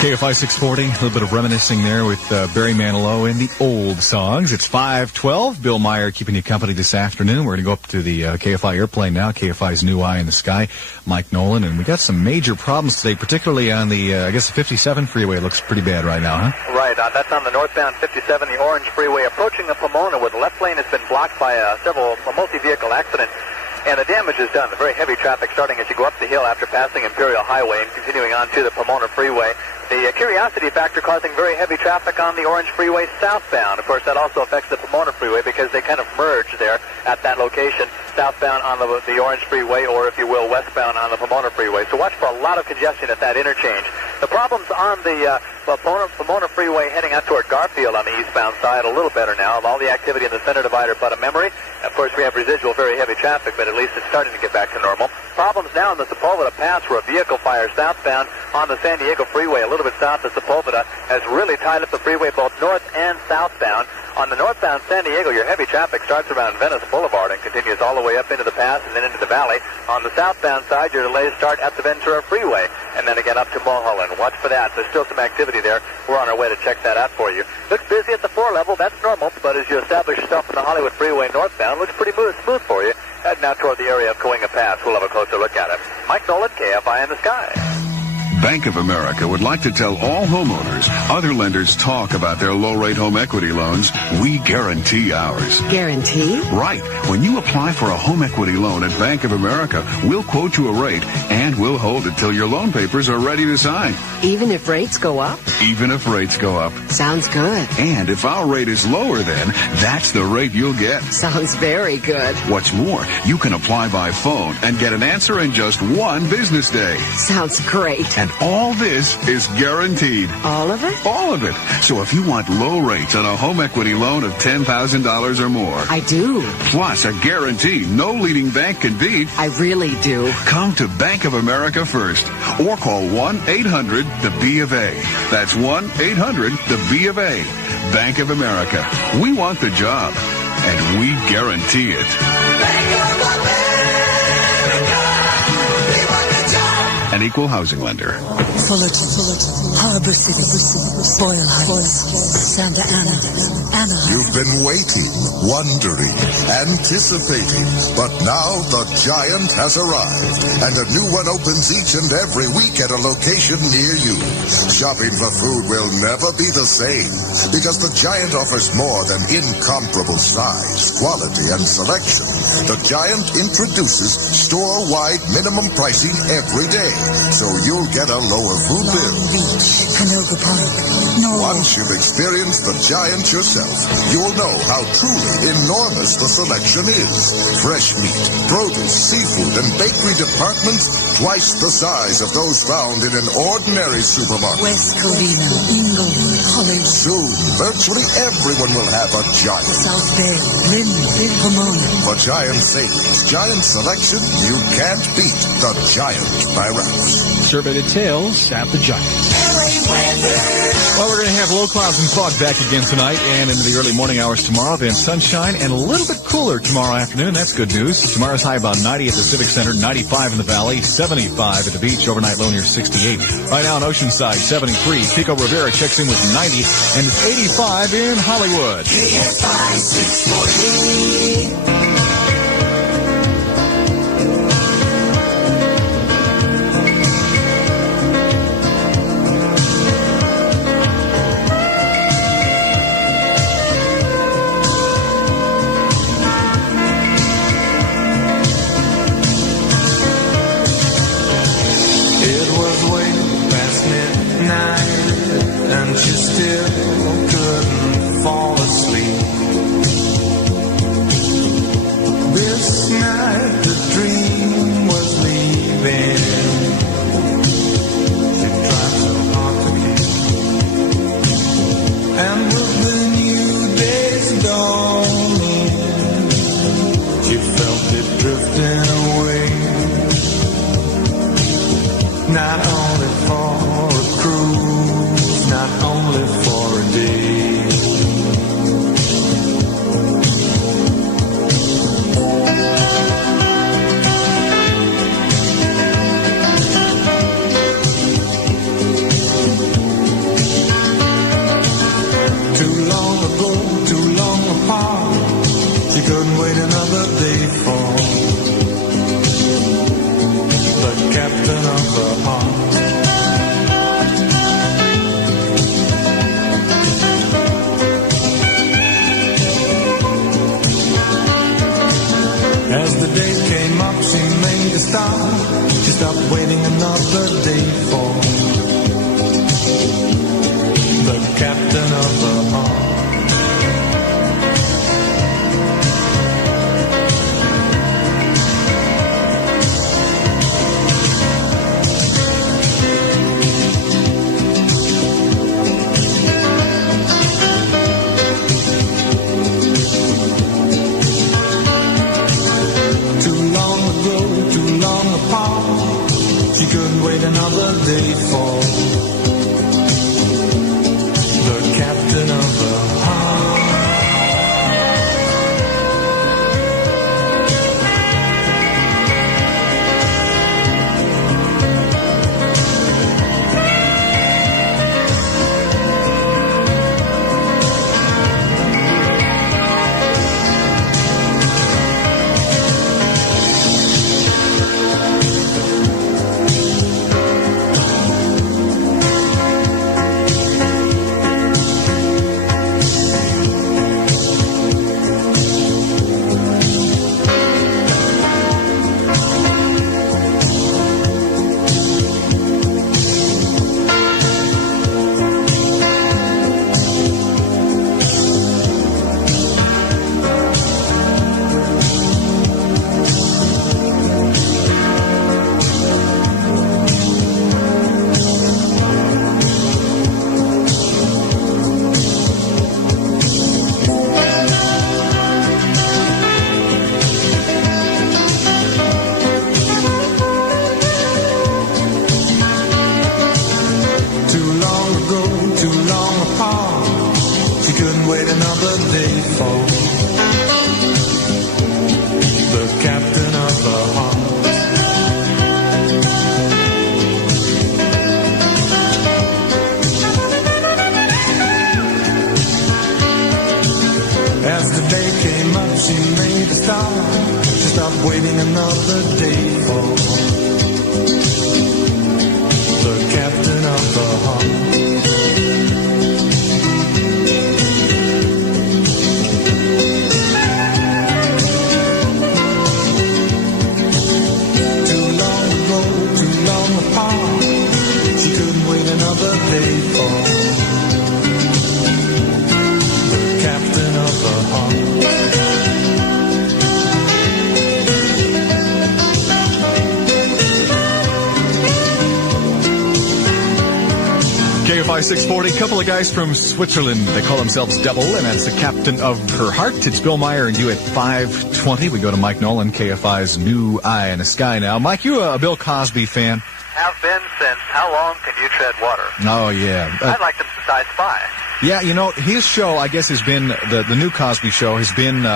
KFI 640, a little bit of reminiscing there with Barry Manilow and the old songs. It's 5:12. Bill Maier keeping you company this afternoon. We're going to go up to the KFI airplane now, KFI's new eye in the sky, Mike Nolan. And we got some major problems today, particularly on the, I guess, the 57 freeway. It looks pretty bad right now, huh? Right. That's on the northbound 57, the Orange Freeway, approaching the Pomona, where the left lane has been blocked by a multi-vehicle accident. And the damage is done. The very heavy traffic starting as you go up the hill after passing Imperial Highway and continuing on to the Pomona Freeway. The curiosity factor causing very heavy traffic on the Orange Freeway southbound. Of course, that also affects the Pomona Freeway because they kind of merge there at that location, southbound on the Orange Freeway, or if you will, westbound on the Pomona Freeway. So watch for a lot of congestion at that interchange. The problems on the Pomona Freeway heading out toward Garfield on the eastbound side, a little better now. Of all the activity in the center divider but a memory. Of course, we have residual very heavy traffic, but at least it's starting to get back to normal. Problems now in the Sepulveda Pass where a vehicle fires southbound on the San Diego Freeway, a little bit south of Sepulveda, has really tied up the freeway both north and southbound. On the northbound San Diego, your heavy traffic starts around Venice Boulevard and continues all the way up into the pass and then into the valley. On the southbound side, your delays start at the Ventura Freeway and then again up to Mulholland. Watch for that. There's still some activity there. We're on our way to check that out for you. Looks busy at the 4 level. That's normal, but as you establish yourself in the Hollywood Freeway northbound, looks pretty smooth for you. Heading out toward the area of Cahuenga Pass. We'll have a closer look at it. Mike Nolan, KFI in the sky. Bank of America would like to tell all homeowners, other lenders talk about their low-rate home equity loans. We guarantee ours. Guarantee? Right. When you apply for a home equity loan at Bank of America, we'll quote you a rate, and we'll hold it till your loan papers are ready to sign. Even if rates go up? Even if rates go up. Sounds good. And if our rate is lower then, that's the rate you'll get. Sounds very good. What's more, you can apply by phone and get an answer in just 1 business day. Sounds great. And all this is guaranteed. All of it? All of it. So if you want low rates on a home equity loan of $10,000 or more. I do. Plus a guarantee no leading bank can beat. I really do. Come to Bank of America first. Or call 1-800-THE-B of A. That's 1-800-THE-B of A. Bank of America. We want the job. And we guarantee it. Bank of America. An equal housing lender. Fullerton, Harbor City, Boyle Heights, Santa Ana, Anaheim. You've been waiting, wondering, anticipating, but now the Giant has arrived, and a new one opens each and every week at a location near you. Shopping for food will never be the same, because the Giant offers more than incomparable size, quality, and selection. The Giant introduces store-wide minimum pricing every day, so you'll get a lower food bill. Long Beach, Canoga Park, Norwalk. Once you've experienced the Giant yourself, you'll know how truly enormous the selection is. Fresh meat, produce, seafood, and bakery departments twice the size of those found in an ordinary supermarket. West Covina, Inglewood, Hollywood. Soon, virtually everyone will have a Giant. South Bay, Linwood, Pomona. For Giant savings, Giant selection, you can't beat the Giant by Ralph's. Survey details at the Giant. Well, we're going to have low clouds and fog back again tonight and into the early morning hours tomorrow. Then sunshine and a little bit cooler tomorrow afternoon. That's good news. Tomorrow's high about 90 at the Civic Center, 95 in the Valley, 75 at the beach. Overnight low near 68. Right now in Oceanside, 73. Pico Rivera checks in with 90, and it's 85 in Hollywood. KFI 640. And she still couldn't fall asleep. This night the dream was leaving. She tried so hard to keep. And with the new days dawning, she felt it drifting away. Not only for a cruise, not only for a day. the captain of the heart. As the day came up, she made a stop. She stopped waiting another day for the captain of the heart. Another day for the captain of the heart. KFI 640, couple of guys from Switzerland. They call themselves Double, and that's the captain of her heart. It's Bill Maier and you at 5:20. We go to Mike Nolan, KFI's New Eye in the Sky now. Mike, you a Bill Cosby fan? Have been since How Long Can You Tread Water? Oh, yeah. I liked him since I Spy. Yeah, you know, his show, I guess, has been, the new Cosby Show has been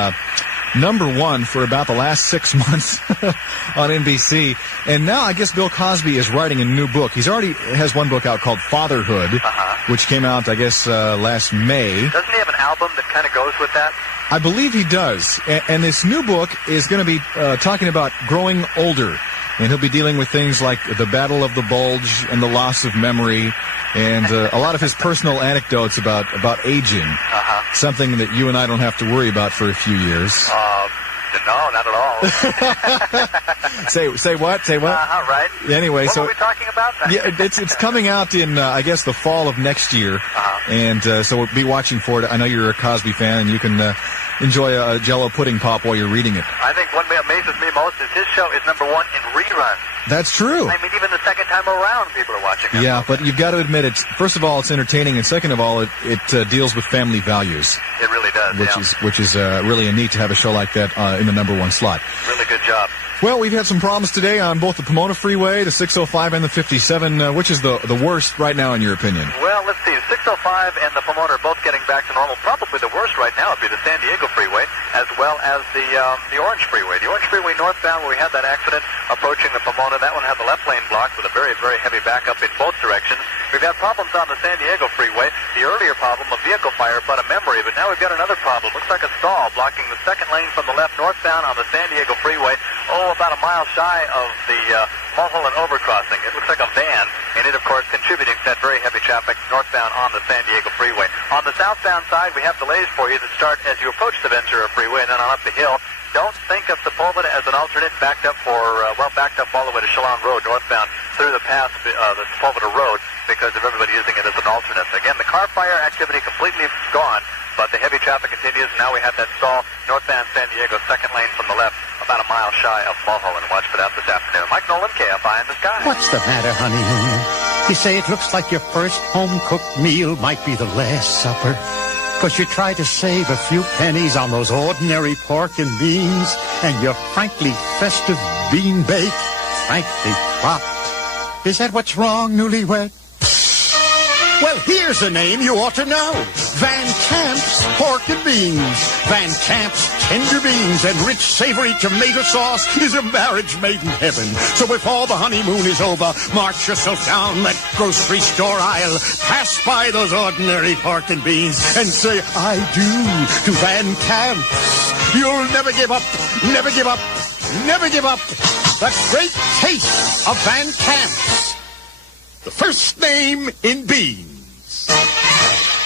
number one for about the last 6 months on NBC. And now I guess Bill Cosby is writing a new book. He's already has one book out called Fatherhood, which came out, I guess, last May. Doesn't he have an album that kind of goes with that? I believe he does. And this new book is going to be talking about growing older. And he'll be dealing with things like the Battle of the Bulge and the loss of memory and a lot of his personal anecdotes about aging. Something that you and I don't have to worry about for a few years. No, not at all. Say what? Say what? Right. Anyway, what so were we talking about? Yeah, it's coming out in I guess the fall of next year, and so we'll be watching for it. I know you're a Cosby fan, and you can enjoy a Jell-O pudding pop while you're reading it. I think what amazes me most is his show is number one in reruns. That's true. I mean, even the second time around, people are watching it. Yeah, but you've got to admit, first of all, it's entertaining, and second of all, it deals with family values. It really does, which is really neat to have a show like that in the number one slot. Really good job. Well, we've had some problems today on both the Pomona Freeway, the 605, and the 57. Which is the worst right now, in your opinion? Well, let's see. 605 and the Pomona are both getting back to normal. Probably the worst right now would be the San Diego Freeway, as well as the Orange Freeway. The Orange Freeway northbound, where we had that accident approaching the Pomona, that one had the left lane blocked with a very, very heavy backup in both directions. We've had problems on the San Diego freeway. The earlier problem, a vehicle fire, but a memory. But now we've got another problem. Looks like a stall blocking the second lane from the left northbound on the San Diego freeway. About a mile shy of the Mulholland overcrossing. It looks like a van, and it, of course, contributing to that very heavy traffic northbound on the San Diego freeway. On the southbound side, we have delays for you that start as you approach the Ventura freeway and then on up the hill. Don't think of Sepulveda as an alternate, backed up backed up all the way to Chelan Road, northbound through the pass, the Sepulveda Road, because of everybody using it as an alternate. Again, the car fire activity completely gone, but the heavy traffic continues. Now we have that stall, northbound San Diego, second lane from the left, about a mile shy of Mulholland. Watch for that this afternoon. Mike Nolan, KFI in the sky. What's the matter, honeymoon? You say it looks like your first home-cooked meal might be the last supper. Because you try to save a few pennies on those ordinary pork and beans, and your frankly festive bean bake frankly flopped. Is that what's wrong, newlywed? Well, here's a name you ought to know. Van Camp's Pork and Beans. Van Camp's tender beans and rich, savory tomato sauce is a marriage made in heaven. So if all the honeymoon is over, march yourself down that grocery store aisle, pass by those ordinary pork and beans, and say, I do, to Van Camp's. You'll never give up, never give up, never give up the great taste of Van Camp's. The first name in beans.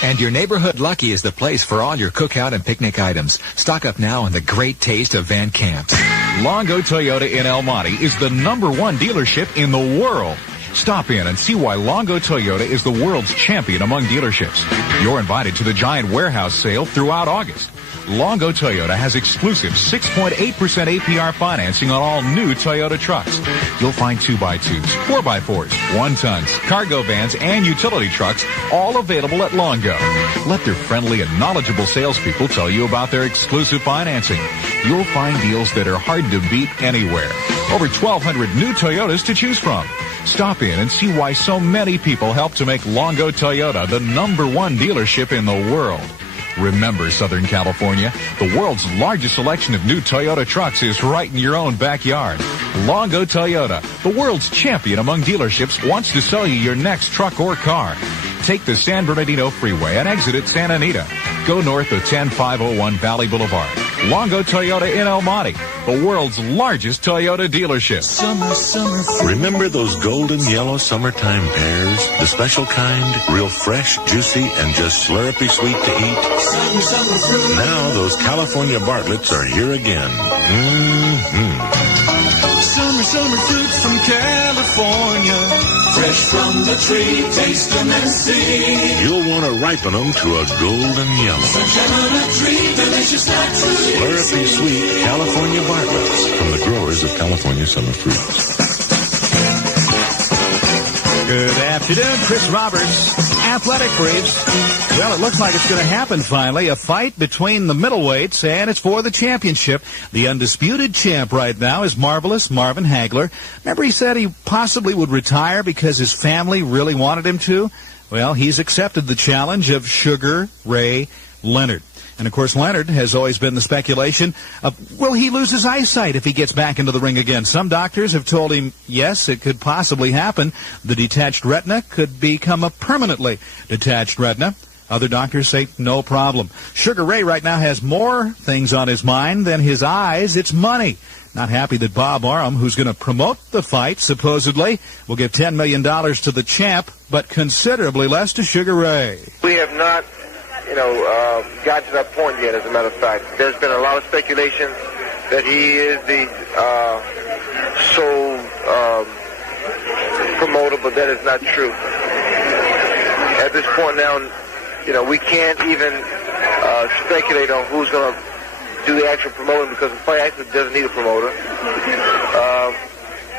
And your neighborhood Lucky is the place for all your cookout and picnic items. Stock up now on the great taste of Van Camp's. Longo Toyota in El Monte is the #1 dealership in the world. Stop in and see why Longo Toyota is the world's champion among dealerships. You're invited to the giant warehouse sale throughout August. Longo Toyota has exclusive 6.8% APR financing on all new Toyota trucks. You'll find 2x2s, 4x4s, 1-tons, cargo vans, and utility trucks, all available at Longo. Let their friendly and knowledgeable salespeople tell you about their exclusive financing. You'll find deals that are hard to beat anywhere. Over 1,200 new Toyotas to choose from. Stop in and see why so many people help to make Longo Toyota the #1 dealership in the world. Remember, Southern California, the world's largest selection of new Toyota trucks is right in your own backyard. Longo Toyota, the world's champion among dealerships, wants to sell you your next truck or car. Take the San Bernardino Freeway and exit at Santa Anita. Go north of 10501 Valley Boulevard. Longo Toyota in El Monte, the world's largest Toyota dealership. Remember those golden yellow summertime pears? The special kind, real fresh, juicy, and just slurpy sweet to eat? Now those California Bartletts are here again. Summer fruits from California. Fresh from the tree, taste them and see. You'll want to ripen them to a golden yellow. Sunshine on a tree, delicious naturally. Slurpy sweet California Bartletts from the growers of California Summer Fruits. Good afternoon, Chris Roberts, Athletic Briefs. Well, it looks like it's going to happen finally. A fight between the middleweights, and it's for the championship. The undisputed champ right now is Marvelous Marvin Hagler. Remember he said he possibly would retire because his family really wanted him to? Well, he's accepted the challenge of Sugar Ray Leonard. And, of course, Leonard has always been the speculation of, will he lose his eyesight if he gets back into the ring again? Some doctors have told him, yes, it could possibly happen. The detached retina could become a permanently detached retina. Other doctors say no problem. Sugar Ray right now has more things on his mind than his eyes. It's money. Not happy that Bob Arum, who's going to promote the fight, supposedly, will give $10 million to the champ, but considerably less to Sugar Ray. We have not got to that point yet, as a matter of fact. There's been a lot of speculation that he is the sole promoter, but that is not true. At this point now, we can't even speculate on who's going to do the actual promoting because the fight actually doesn't need a promoter.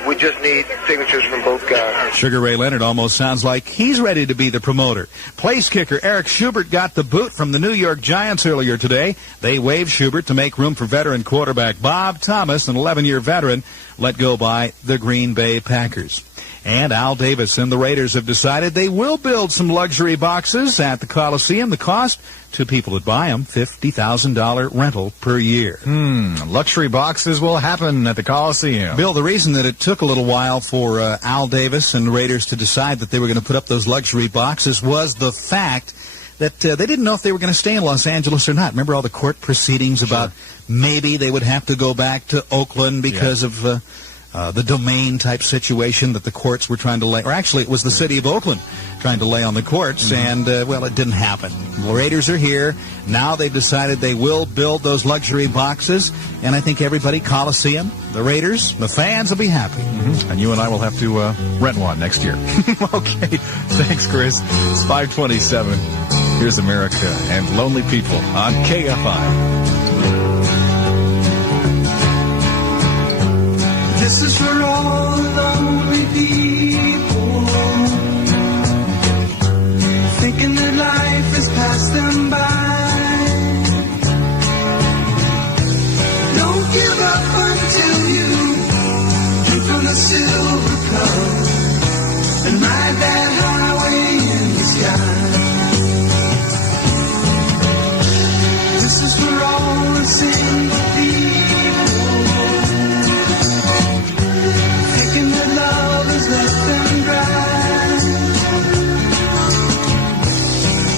We just need signatures from both guys. Sugar Ray Leonard almost sounds like he's ready to be the promoter. Place kicker Eric Schubert got the boot from the New York Giants earlier today. They waived Schubert to make room for veteran quarterback Bob Thomas, an 11-year veteran, let go by the Green Bay Packers. And Al Davis and the Raiders have decided they will build some luxury boxes at the Coliseum. The cost to people that buy them, $50,000 rental per year. Luxury boxes will happen at the Coliseum. Bill, the reason that it took a little while for Al Davis and the Raiders to decide that they were going to put up those luxury boxes was the fact that they didn't know if they were going to stay in Los Angeles or not. Remember all the court proceedings about maybe they would have to go back to Oakland because of the domain-type situation that the courts were trying to lay, or actually it was the city of Oakland trying to lay on the courts, and, well, it didn't happen. The Raiders are here. Now they've decided they will build those luxury boxes, and I think everybody, Coliseum, the Raiders, the fans will be happy. And you and I will have to rent one next year. Okay. Thanks, Chris. It's 5:27. Here's America and Lonely People on KFI. This is for all the lonely people, thinking that life has passed them by. Don't give up until you drink from the silver cup and ride that highway in the sky. This is for all the single people, thinking that love has left them dry.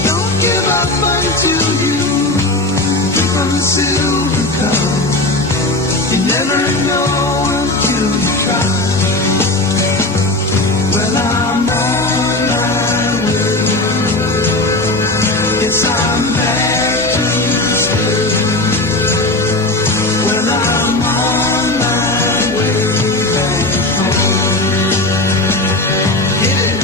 Don't give up until you drink from the silver cup. You never know until you try. Well, I'm on my way. Yes, I'm back to this world. Well, I'm on my way back home. Hit it.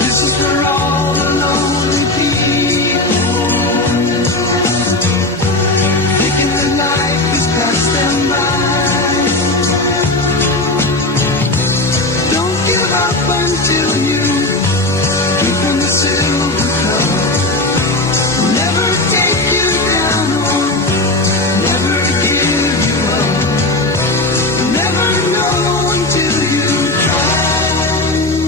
This is for all the lonely people, thinking that life has passed them by. Don't give up until you drink from the silver cup. Will never take you down or never give you up. You'll never know until you try.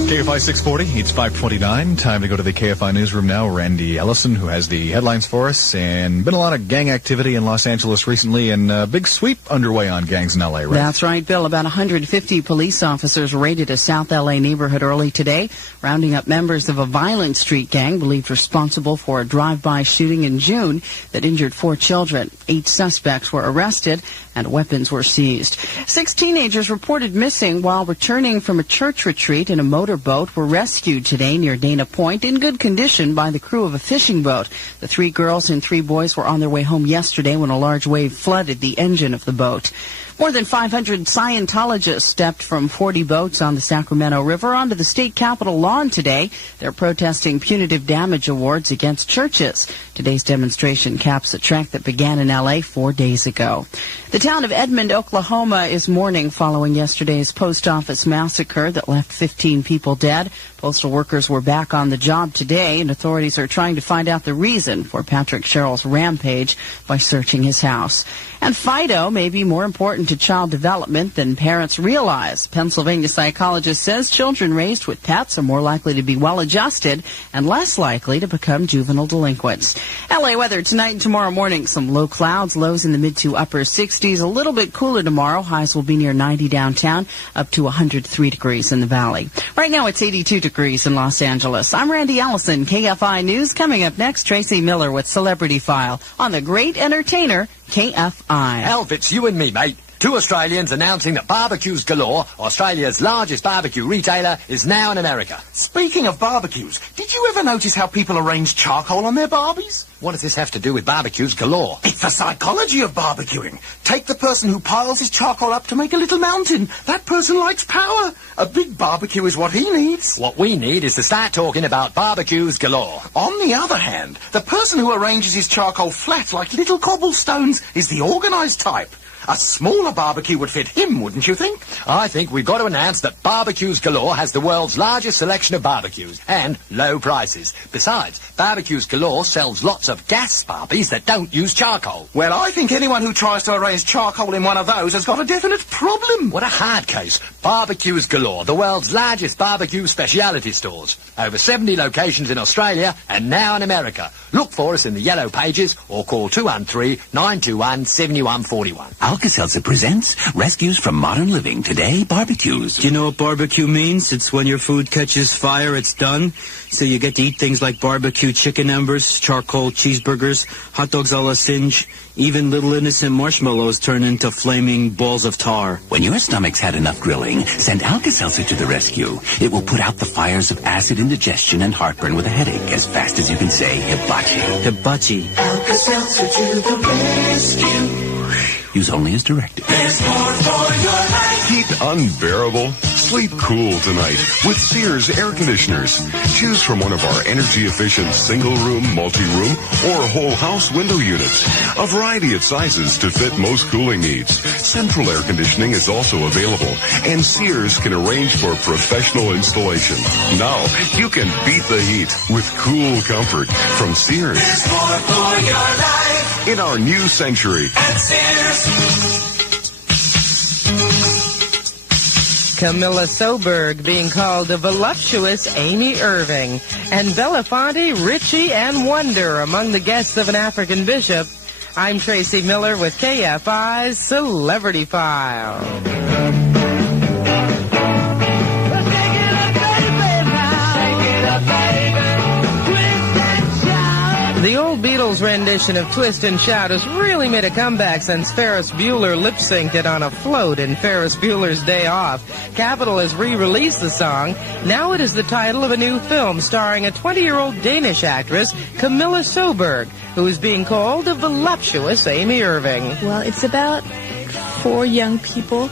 KFI 640, it's 5:29. Time to go to the KFI newsroom now. Randy Ellison, who has the headlines for us. And been a lot of gang activity in Los Angeles recently, and a big sweep underway on gangs in L.A., right? That's right, Bill. About 150 police officers raided a South L.A. neighborhood early today, rounding up members of a violent street gang believed responsible for a drive-by shooting in June that injured 4 children. 8 suspects were arrested and weapons were seized. 6 teenagers reported missing while returning from a church retreat in a motorboat were rescued today near Dana Point in good condition by the crew of a fishing boat. The 3 girls and 3 boys were on their way home yesterday when a large wave flooded the engine of the boat. More than 500 Scientologists stepped from 40 boats on the Sacramento River onto the state capitol lawn today. They're protesting punitive damage awards against churches. Today's demonstration caps a trek that began in L.A. 4 days ago. The town of Edmond, Oklahoma is mourning following yesterday's post office massacre that left 15 people dead. Postal workers were back on the job today, and authorities are trying to find out the reason for Patrick Sherrill's rampage by searching his house. And Fido may be more important to child development than parents realize. Pennsylvania psychologist says children raised with pets are more likely to be well-adjusted and less likely to become juvenile delinquents. L.A. weather tonight and tomorrow morning. Some low clouds, lows in the mid to upper 60s. A little bit cooler tomorrow. Highs will be near 90 downtown, up to 103 degrees in the valley. Right now it's 82 degrees in Los Angeles. I'm Randy Ellison, KFI News. Coming up next, Tracy Miller with Celebrity File on the Great Entertainer, KFI. Alf, it's you and me, mate. Two Australians announcing that Barbecues Galore, Australia's largest barbecue retailer, is now in America. Speaking of barbecues, did you ever notice how people arrange charcoal on their barbies? What does this have to do with Barbecues Galore? It's the psychology of barbecuing. Take the person who piles his charcoal up to make a little mountain. That person likes power. A big barbecue is what he needs. What we need is to start talking about Barbecues Galore. On the other hand, the person who arranges his charcoal flat like little cobblestones is the organised type. A smaller barbecue would fit him, wouldn't you think? I think we've got to announce that Barbecues Galore has the world's largest selection of barbecues and low prices. Besides, Barbecues Galore sells lots of gas barbies that don't use charcoal. Well, I think anyone who tries to arrange charcoal in one of those has got a definite problem. What a hard case. Barbecues Galore, the world's largest barbecue speciality stores. Over 70 locations in Australia and now in America. Look for us in the yellow pages or call 213-921-7141. Alka-Seltzer presents Rescues from Modern Living. Today, barbecues. Do you know what barbecue means? It's when your food catches fire, it's done. So you get to eat things like barbecue chicken embers, charcoal cheeseburgers, hot dogs a la singe. Even little innocent marshmallows turn into flaming balls of tar. When your stomach's had enough grilling, send Alka-Seltzer to the rescue. It will put out the fires of acid indigestion and heartburn with a headache as fast as you can say hibachi. Hibachi. Alka-Seltzer to the rescue. Use only as directed. There's more for your life. Heat unbearable? Sleep cool tonight with Sears air conditioners. Choose from one of our energy-efficient single-room, multi-room, or whole-house window units. A variety of sizes to fit most cooling needs. Central air conditioning is also available, and Sears can arrange for professional installation. Now, you can beat the heat with cool comfort from Sears. There's more for your life. In our new century. At Sears. Camilla Soberg being called the voluptuous Amy Irving, and Belafonte, Richie, and Wonder among the guests of an African bishop. I'm Tracy Miller with KFI's Celebrity File. The old Beatles rendition of Twist and Shout has really made a comeback since Ferris Bueller lip-synced it on a float in Ferris Bueller's Day Off. Capitol has re-released the song. Now it is the title of a new film starring a 20-year-old Danish actress, Camilla Soberg, who is being called the voluptuous Amy Irving. Well, it's about 4 young people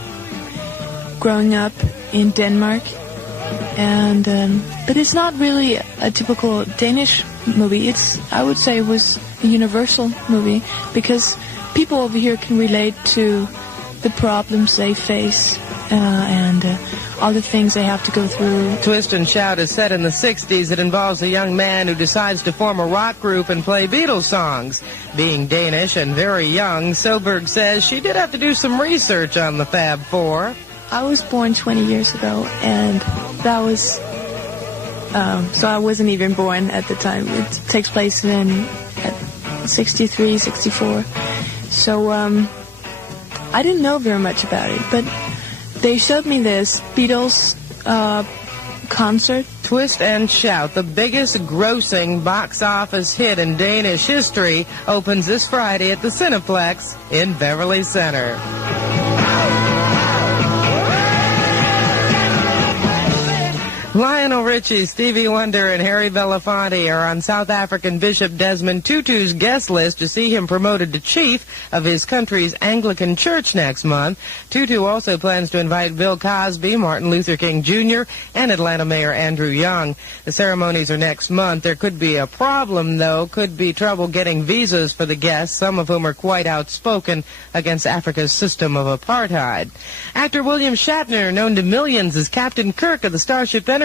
growing up in Denmark, and but it's not really a typical Danish movie. I would say it was a universal movie because people over here can relate to the problems they face and all the things they have to go through. Twist and Shout is set in the 60s. It involves a young man who decides to form a rock group and play Beatles songs. Being Danish and very young, Soberg says she did have to do some research on the Fab Four. I was born 20 years ago, and that was... so I wasn't even born at the time. It takes place in 63, 64. So I didn't know very much about it, but they showed me this Beatles concert. Twist and Shout, the biggest grossing box office hit in Danish history, opens this Friday at the Cineplex in Beverly Center. Lionel Richie, Stevie Wonder, and Harry Belafonte are on South African Bishop Desmond Tutu's guest list to see him promoted to chief of his country's Anglican Church next month. Tutu also plans to invite Bill Cosby, Martin Luther King Jr., and Atlanta Mayor Andrew Young. The ceremonies are next month. There could be a problem, though. Could be trouble getting visas for the guests, some of whom are quite outspoken against Africa's system of apartheid. Actor William Shatner, known to millions as Captain Kirk of the Starship Enterprise,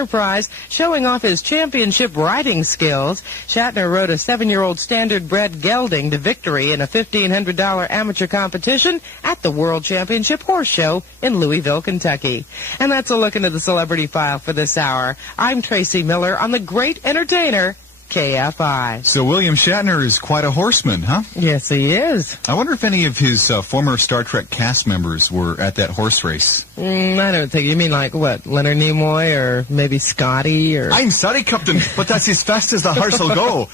showing off his championship riding skills. Shatner rode a 7-year-old standard-bred gelding to victory in a $1,500 amateur competition at the World Championship Horse Show in Louisville, Kentucky. And that's a look into the Celebrity File for this hour. I'm Tracy Miller on the Great Entertainer, KFI. So William Shatner is quite a horseman, huh? Yes, he is. I wonder if any of his former Star Trek cast members were at that horse race. I don't think. You mean like what? Leonard Nimoy or maybe Scotty or? I'm sorry, Captain, but that's as fast as the horse will go.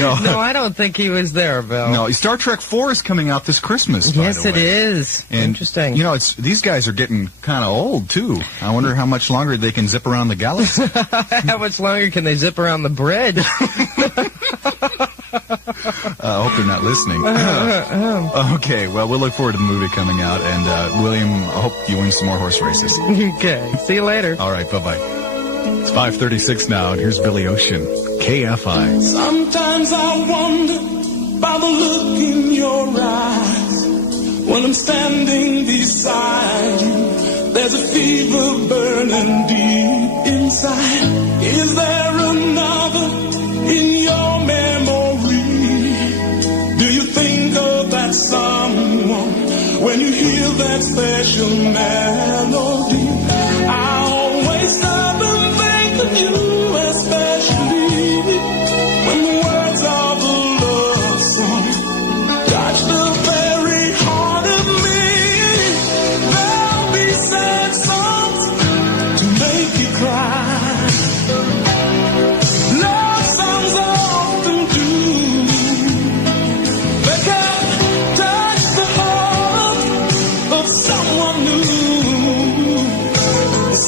No, I don't think he was there, Bill. No, Star Trek 4 is coming out this Christmas. Yes, by the way. it is. And, interesting. You know, these guys are getting kind of old too. I wonder how much longer they can zip around the galaxy. How much longer can they zip around the bread? I hope they're not listening. Okay, well, we'll look forward to the movie coming out. And, William, I hope you win some more horse races. Okay, see you later. All right, bye-bye. It's 5:36 now, and here's Billy Ocean, KFI. Sometimes I wonder by the look in your eyes when I'm standing beside you. There's a fever burning deep inside. Is there another in your memory? Do you think of that someone when you hear that special melody? I always stop and think of you, especially when the words of a love song touch the very heart of me. There'll be sad songs to make you cry. Love songs often do. They can touch the heart of someone new.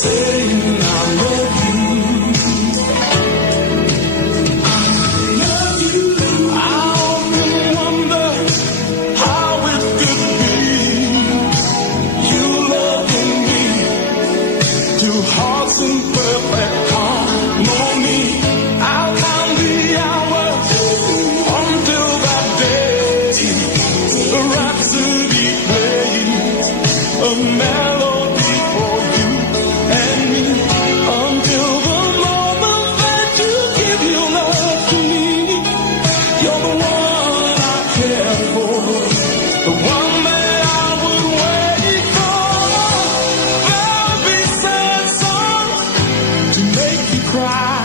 Saying I love you. I love you. I often wonder how it could be. You loving me. Two hearts in perfect harmony. I'll count the hours until that day. The rhapsody plays a melody for you and me until the moment that you give your love to me. You're the one I care for, the one that I would wait for. There'll be sad songs to make you cry.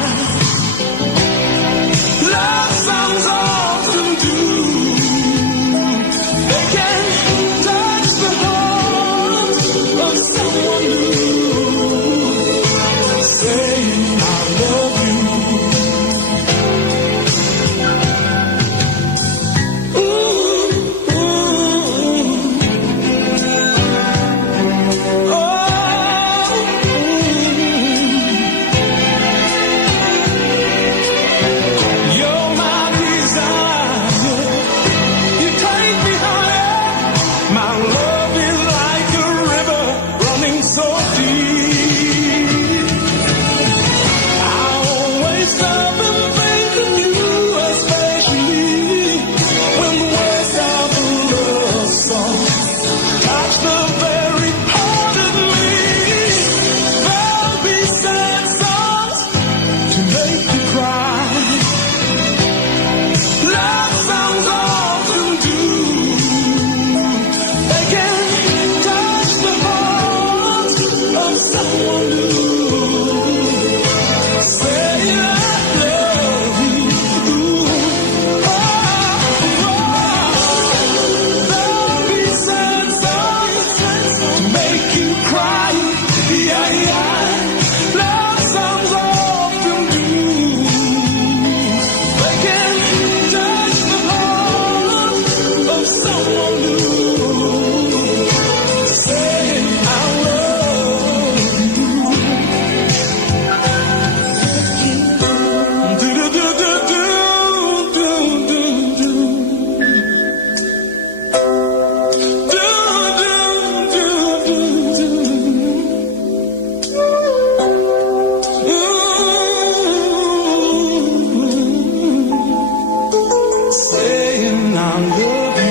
Love songs often do. They can touch the heart of someone new. Saying I love you. Ooh, ooh, oh, you're my desire. You take me higher. My love is like a river running so deep. I always stop and think of you, especially when the words of a love song touch the very heart of me. There'll be sad songs to make you cry. Love songs often do. They can touch the heart of someone new. Say I love you. Oh, there'll be sad songs to make you cry. Yeah, yeah. Love songs often do. They can touch the heart of someone new. Saying I love you. Do do do do do do do saying I love you.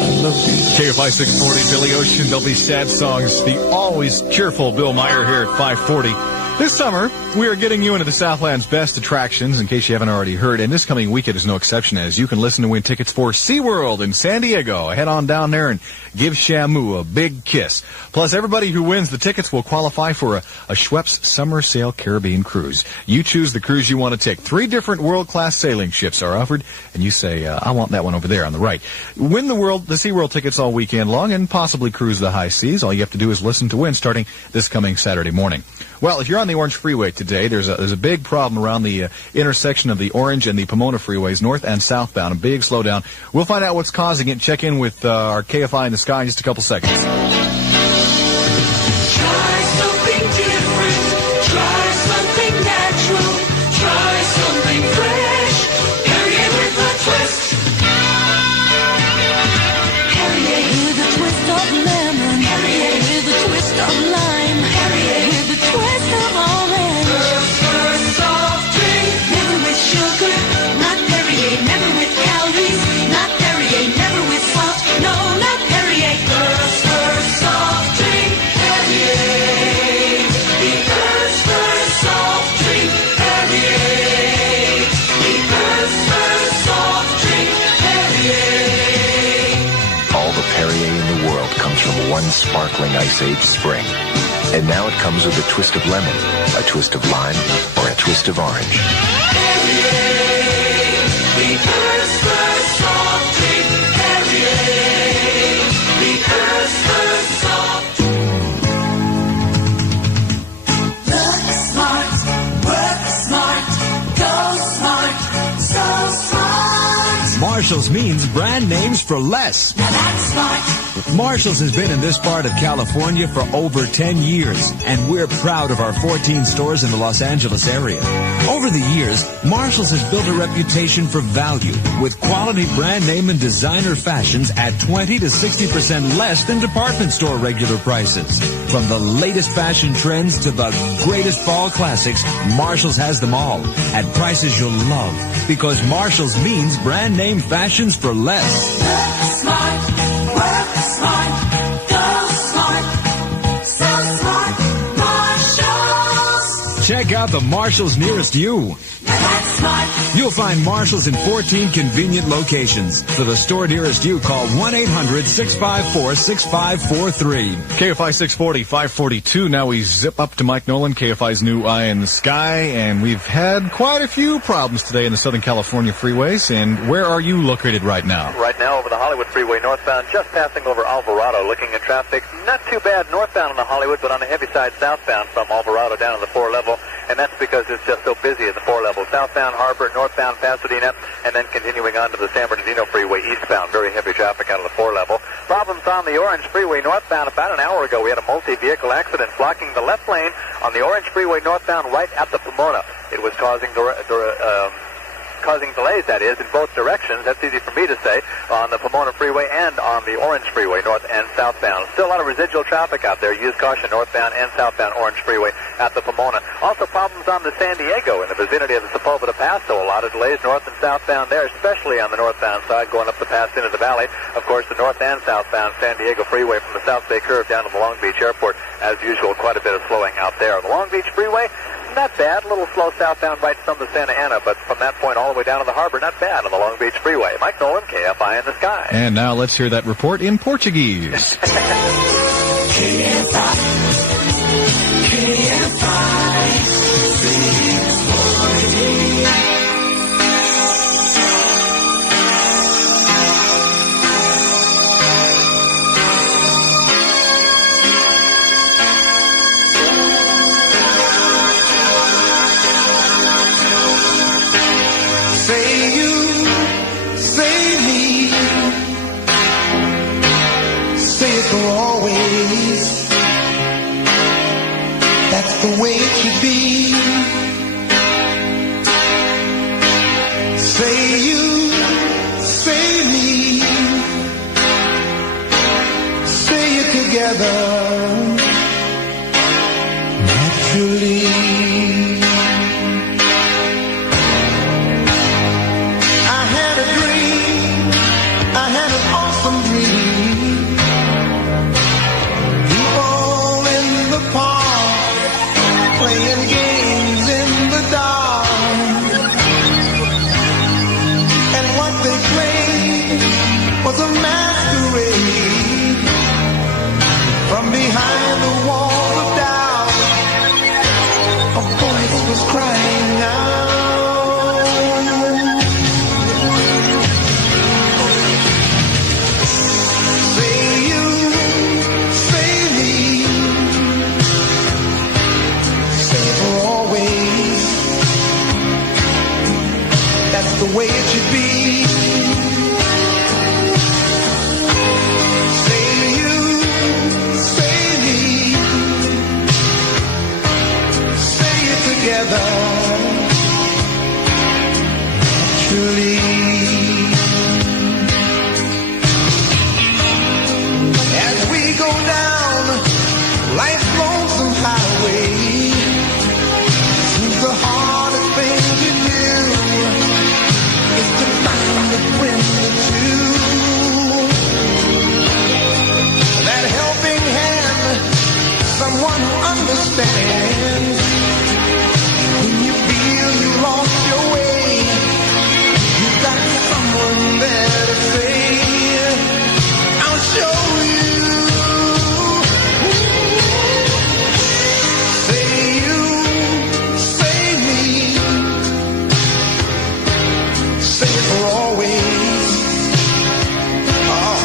I love you. KFI 640, Billy Ocean. There'll be sad songs. The always cheerful Bill Maier here at 540. This summer, We are getting you into the Southland's best attractions, in case you haven't already heard, and this coming weekend is no exception, as you can listen to win tickets for SeaWorld in San Diego. Head on down there and give Shamu a big kiss. Plus, everybody who wins the tickets will qualify for a Schweppes Summer Sail Caribbean cruise. You choose the cruise you want to take. 3 different world-class sailing ships are offered, and you say, I want that one over there on the right. Win the SeaWorld tickets all weekend long and possibly cruise the high seas. All you have to do is listen to win starting this coming Saturday morning. Well, if you're on the Orange Freeway today, there's a big problem around the intersection of the Orange and the Pomona freeways, north and southbound. A big slowdown. We'll find out what's causing it. Check in with our KFI in the sky in just a couple seconds. Try something different. Try something natural. Try something fresh. Perrier with a twist. Perrier with a twist of lemon. Perrier with a twist of lime. Perrier with a twist of orange. First soft drink. Never with sugar. Not Perrier. Never with calories. Not Perrier. Never with salt. No, not Perrier. First soft drink. Perrier. The first soft drink. Perrier. The first soft drink. Perrier. All the Perrier in the world comes from one sparkling ice-age spring. And now it comes with a twist of lemon, a twist of lime, or a twist of orange. Perrier. The first soft drink. Perrier. The first soft Look smart, work smart, go smart, so smart. Marshall's means brand names for less. Now that's smart. Marshall's has been in this part of California for over 10 years, and we're proud of our 14 stores in the Los Angeles area. Over the years, Marshall's has built a reputation for value, with quality brand name and designer fashions at 20 to 60% less than department store regular prices. From the latest fashion trends to the greatest fall classics, Marshall's has them all at prices you'll love, because Marshall's means brand name fashions for less. Look smart, work smart, go smart, so smart. Marshalls. Check out the Marshall's nearest you. Now that's smart. You'll find Marshall's in 14 convenient locations. For the store nearest you, call 1-800-654-6543. KFI 640, 542. Now we zip up to Mike Nolan, KFI's new Eye in the Sky, and we've had quite a few problems today in the Southern California freeways. And where are you located right now? Right now over the Hollywood Freeway northbound, just passing over Alvarado, looking at traffic. Not too bad northbound on the Hollywood, but on the heavy side southbound from Alvarado down to the 4 level. And that's because it's just so busy at the 4 level. Southbound Harbor, northbound Pasadena, and then continuing on to the San Bernardino Freeway eastbound. Very heavy traffic out of the 4 level. Problems on the Orange Freeway northbound. About an hour ago, we had a multi-vehicle accident blocking the left lane on the Orange Freeway northbound right at the Pomona. It was causing delays, that is, in both directions. That's easy for me to say, on the Pomona Freeway and on the Orange Freeway, north and southbound. Still a lot of residual traffic out there. Use caution northbound and southbound Orange Freeway at the Pomona. Also problems on the San Diego in the vicinity of the Sepulveda Pass, so a lot of delays north and southbound there, especially on the northbound side going up the pass into the valley. Of course, the north and southbound San Diego Freeway from the South Bay Curve down to the Long Beach Airport. As usual, quite a bit of slowing out there. The Long Beach Freeway, not bad. A little slow southbound right from the Santa Ana, but from that point all the way down to the harbor, not bad on the Long Beach Freeway. Mike Nolan, KFI in the Sky. And now let's hear that report in Portuguese. KFI, KFI, 640. The way it should be. Say you, say me, say it together naturally. I had a dream, I had an awesome dream. People in the park playing games Truly, as we go down life's lonesome highway, seems the hardest thing to do is to find a friend or two. That helping hand, someone who understands when you feel you lost your way. You've got someone there to say, I'll show you. Say you, say me, say it for always. Oh,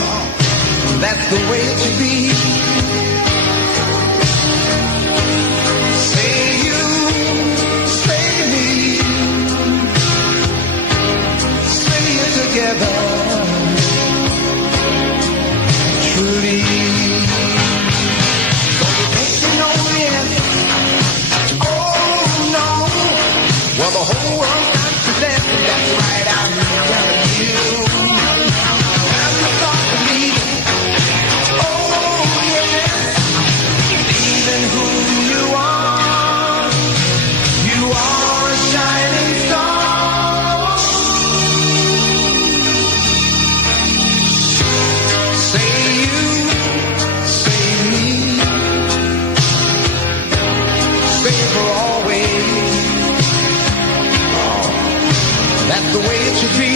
that's the way it should be. Say you, say me, say it together. Truly, don't you think you know the answer? Oh no, well the whole world got to dance. That's right, I'm telling you. As we start to leave, oh yes, believe in who you are. You are a shining star. Say you, say me, say it for always. Oh, that's the way it should be.